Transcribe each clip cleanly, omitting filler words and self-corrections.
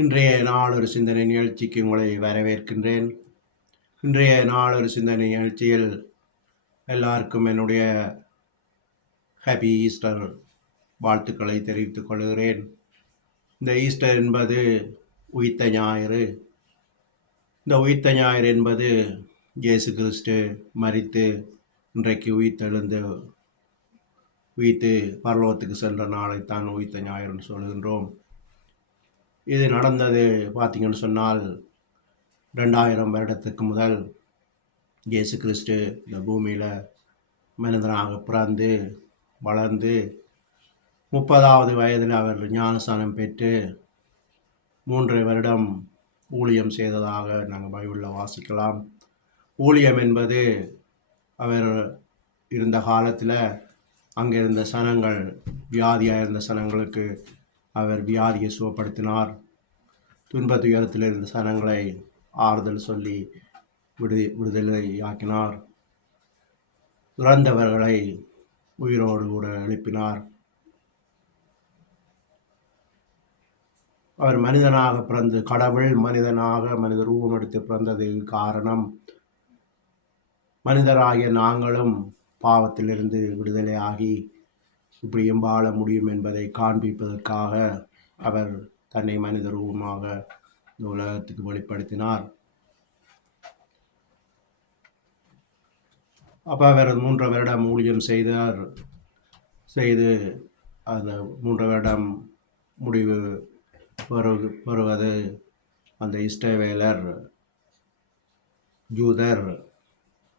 இன்றைய நாளொரு சிந்தனை நிகழ்ச்சிக்கு உங்களை வரவேற்கின்றேன். இன்றைய நாளொரு சிந்தனை நிகழ்ச்சியில் எல்லாருக்கும் என்னுடைய ஹாப்பி ஈஸ்டர் வாழ்த்துக்களை தெரிவித்துக் கொள்கிறேன். இந்த ஈஸ்டர் என்பது உயிர்த்த ஞாயிறு. இந்த உயிர்த்த ஞாயிறு என்பது இயேசு கிறிஸ்து மரித்து இன்றைக்கு உயிர்த்து பரலோகத்துக்கு சென்ற நாளைத்தான் உயிர்த்த ஞாயிறுன்னு சொல்கின்றோம். இது நடந்தது பார்த்தீங்கன்னு சொன்னால் 2000 வருடத்துக்கு முதல் இயேசு கிறிஸ்து இந்த பூமியில் மனிதனாக பிறந்து வளர்ந்து 30வது வயதில் அவர் ஞானஸ்நானம் பெற்று 3 வருடம் ஊழியம் செய்ததாக நாங்கள் பைபிளில் வாசிக்கலாம். ஊழியம் என்பது அவர் இருந்த காலத்தில் அங்கே இருந்த சனங்கள், வியாதியாக இருந்த சனங்களுக்கு அவர் வியாதியை சுகப்படுத்தினார். துன்ப துயரத்தில் இருந்த சனங்களை ஆறுதல் சொல்லி விடுதலையாக்கினார். இறந்தவர்களை உயிரோடு கூட எழுப்பினார். அவர் மனிதனாக பிறந்து கடவுள் மனித ரூபம் எடுத்து பிறந்ததுக்கு காரணம் மனிதராகிய நாங்களும் பாவத்திலிருந்து விடுதலையாகி இப்படியும் வாழ முடியும் என்பதை காண்பிப்பதற்காக அவர் தன்னை மனித ரூபமாக இந்த உலகத்துக்கு வெளிப்படுத்தினார். அப்போ அவர் 3 வருடம் ஊழியம் செய்து அந்த 3 வருடம் முடிவு பெறுவது அந்த இஸ்ரவேலர் யூதர்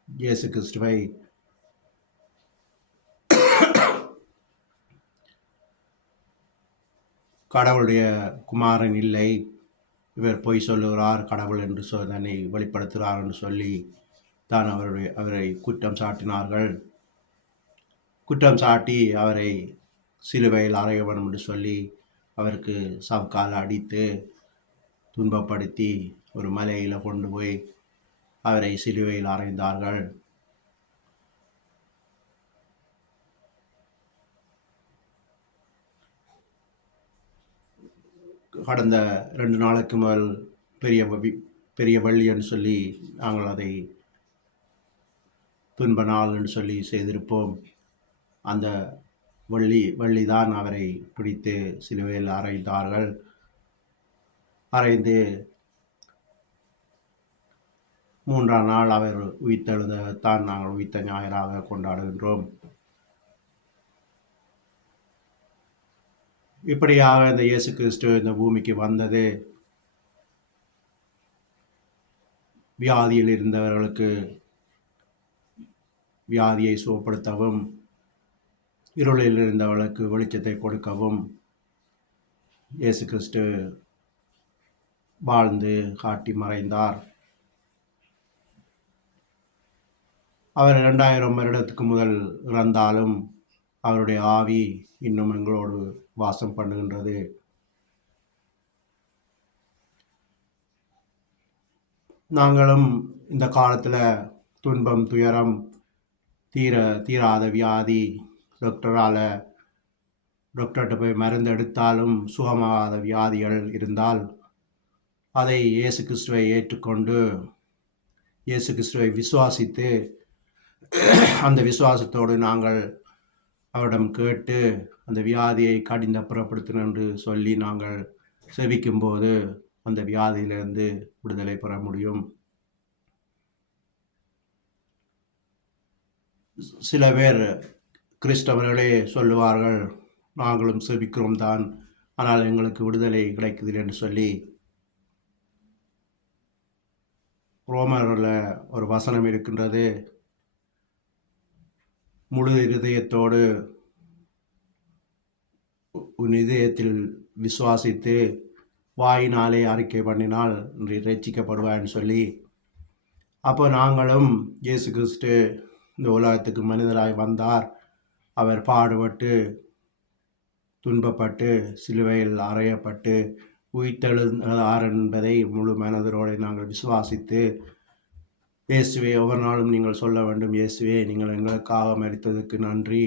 இயேசு கிறிஸ்துவை கடவுளுடைய குமாரன் இல்லை, இவர் பொய் சொல்லுகிறார், கடவுள் என்று தன்னை வெளிப்படுத்துகிறார் என்று சொல்லி தான் அவரை குற்றம் சாட்டினார்கள். குற்றம் சாட்டி அவரை சிலுவையில் அறைய வேண்டும் என்று சொல்லி அவருக்கு சவுக்கால் அடித்து துன்பப்படுத்தி ஒரு மலையில் கொண்டு போய் அவரை சிலுவையில் அறைந்தார்கள். கடந்த 2 நாளுக்கு முதல் பெரிய வெள்ளின்னு சொல்லி நாங்கள் அதை துன்ப நாள் என்று சொல்லி செய்திருப்போம். அந்த வெள்ளி தான் அவரை பிடித்து சிலுவையில் அறைந்தார்கள். அறைந்து 3ஆம் நாள் அவர் உயிர்த்தெழுந்ததான் நாங்கள் உயிர்த்த ஞாயிறாக கொண்டாடுகின்றோம். இப்படியாக இந்த இயேசு கிறிஸ்து இந்த பூமிக்கு வந்தது வியாதியில் இருந்தவர்களுக்கு வியாதியை சுகப்படுத்தவும், இருளில் இருந்தவர்களுக்கு வெளிச்சத்தை கொடுக்கவும் இயேசு கிறிஸ்து வாழ்ந்து காட்டி மறைந்தார். அவர் 2000 வருடத்துக்கு முதல் இறந்தாலும் அவருடைய ஆவி இன்னும் எங்களோடு வாசம் பண்ணுகின்றது. நாங்களும் இந்த காலத்தில் துன்பம் துயரம் தீராத வியாதி, டாக்டர்கிட்ட போய் மருந்து எடுத்தாலும் சுகமாகாத வியாதிகள் இருந்தால் அதை இயேசு கிறிஸ்துவை ஏற்றுக்கொண்டு இயேசு கிறிஸ்துவை விசுவாசித்து அந்த விசுவாசத்தோடு நாங்கள் அவரிடம் கேட்டு அந்த வியாதியை கடினப்புறப்படுத்தணும் என்று சொல்லி நாங்கள் செபிக்கும்போது அந்த வியாதியிலிருந்து விடுதலை பெற முடியும். சில பேர் கிறிஸ்தவர்களே சொல்லுவார்கள், நாங்களும் செபிக்கிறோம் தான், ஆனால் எங்களுக்கு விடுதலை கிடைக்குது என்று சொல்லி. ரோமரில் ஒரு வசனம் இருக்கின்றது, முழு இருதயத்தோடு உன் இதயத்தில் விசுவாசித்து வாயினாலே அறிக்கை பண்ணினால் ரட்சிக்கப்படுவான்னு சொல்லி. அப்போ நாங்களும் இயேசு கிறிஸ்து இந்த உலகத்துக்கு மனிதராய் வந்தார், அவர் பாடுபட்டு துன்பப்பட்டு சிலுவையில் அறையப்பட்டு உயிர்த்தெழுந்தார் என்பதை முழு மனதோடு நாங்கள் விசுவாசித்து, இயேசுவே ஒவ்வொரு நாளும் நீங்கள் சொல்ல வேண்டும், இயேசுவே நீங்கள் எங்களுக்காக மரித்ததுக்கு நன்றி,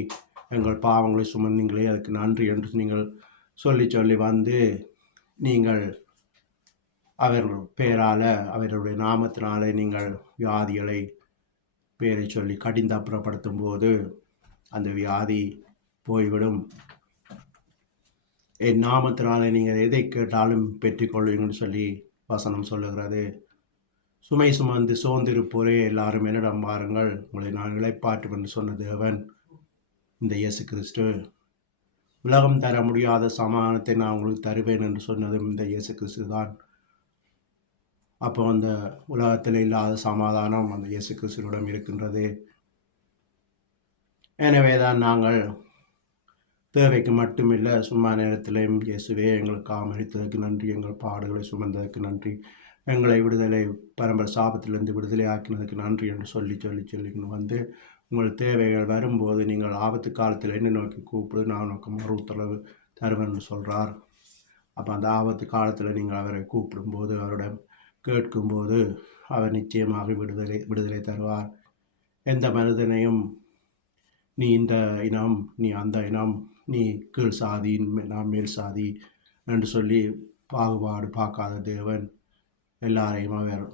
எங்கள் பாவங்களை சுமந்தீங்களே அதுக்கு நன்றி என்று நீங்கள் சொல்லி வந்து நீங்கள் அவர் பெயரால, அவருடைய நாமத்தினாலே நீங்கள் வியாதிகளை பெயரை சொல்லி கடிந்து அப்புறப்படுத்தும் போது அந்த வியாதி போய்விடும். என் நாமத்தினாலே நீங்கள் எதை கேட்டாலும் பெற்றுக்கொள்வீங்கன்னு சொல்லி வசனம் சொல்லுகிறது. சுமை சுமந்து சோர்ந்திருப்போரே எல்லாரும் என்னிடம் வாருங்கள், உங்களை நான் இளைப்பாற்றும் என்று சொன்ன தேவன் இந்த இயேசு கிறிஸ்து. உலகம் தர முடியாத சமாதானத்தை நான் உங்களுக்கு தருவேன் என்று சொன்னதும் இந்த இயேசு கிறிஸ்து தான். அப்போ அந்த உலகத்தில் இல்லாத சமாதானம் அந்த இயேசு கிறிஸ்துவிடம் இருக்கின்றது. எனவே தான் நாங்கள் தேவைக்கு மட்டுமில்லை, சும்மா நேரத்திலேயும் இயேசுவே எங்களுக்காக மரித்ததற்கு நன்றி, எங்கள் பாடுகளை சுமந்ததற்கு நன்றி, எங்களை பரம்பரை சாபத்திலிருந்து விடுதலை ஆக்கினதுக்கு நன்றி என்று சொல்லி வந்து உங்கள் தேவைகள் வரும்போது நீங்கள் ஆபத்து காலத்தில் என்ன நோக்கி கூப்பிடு, நான் நோக்கி மறு உத்தரவு தருவேன் சொல்கிறார். அப்போ அந்த ஆபத்து காலத்தில் நீங்கள் அவரை கூப்பிடும்போது, அவரிடம் கேட்கும்போது அவர் நிச்சயமாக விடுதலை தருவார். எந்த மனிதனையும் நீ இந்த இனம், நீ அந்த இனம், நீ கீழ் சாதி, நான் மேல் சாதி என்று சொல்லி பாகுபாடு பார்க்காத தேவன் எல்லாரையும் அவர்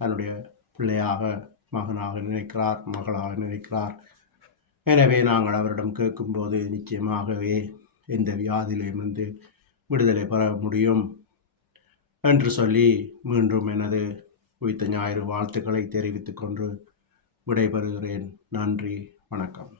தன்னுடைய பிள்ளையாக, மகனாக நினைக்கிறார், மகளாக நினைக்கிறார். எனவே நாங்கள் அவரிடம் கேட்கும்போது நிச்சயமாகவே எந்த வியாதியிலிருந்து விடுதலை பெற முடியும் என்று சொல்லி மீண்டும் எனது உயிர்த்த ஞாயிறு வாழ்த்துக்களை தெரிவித்துக் கொண்டு விடைபெறுகிறேன். நன்றி, வணக்கம்.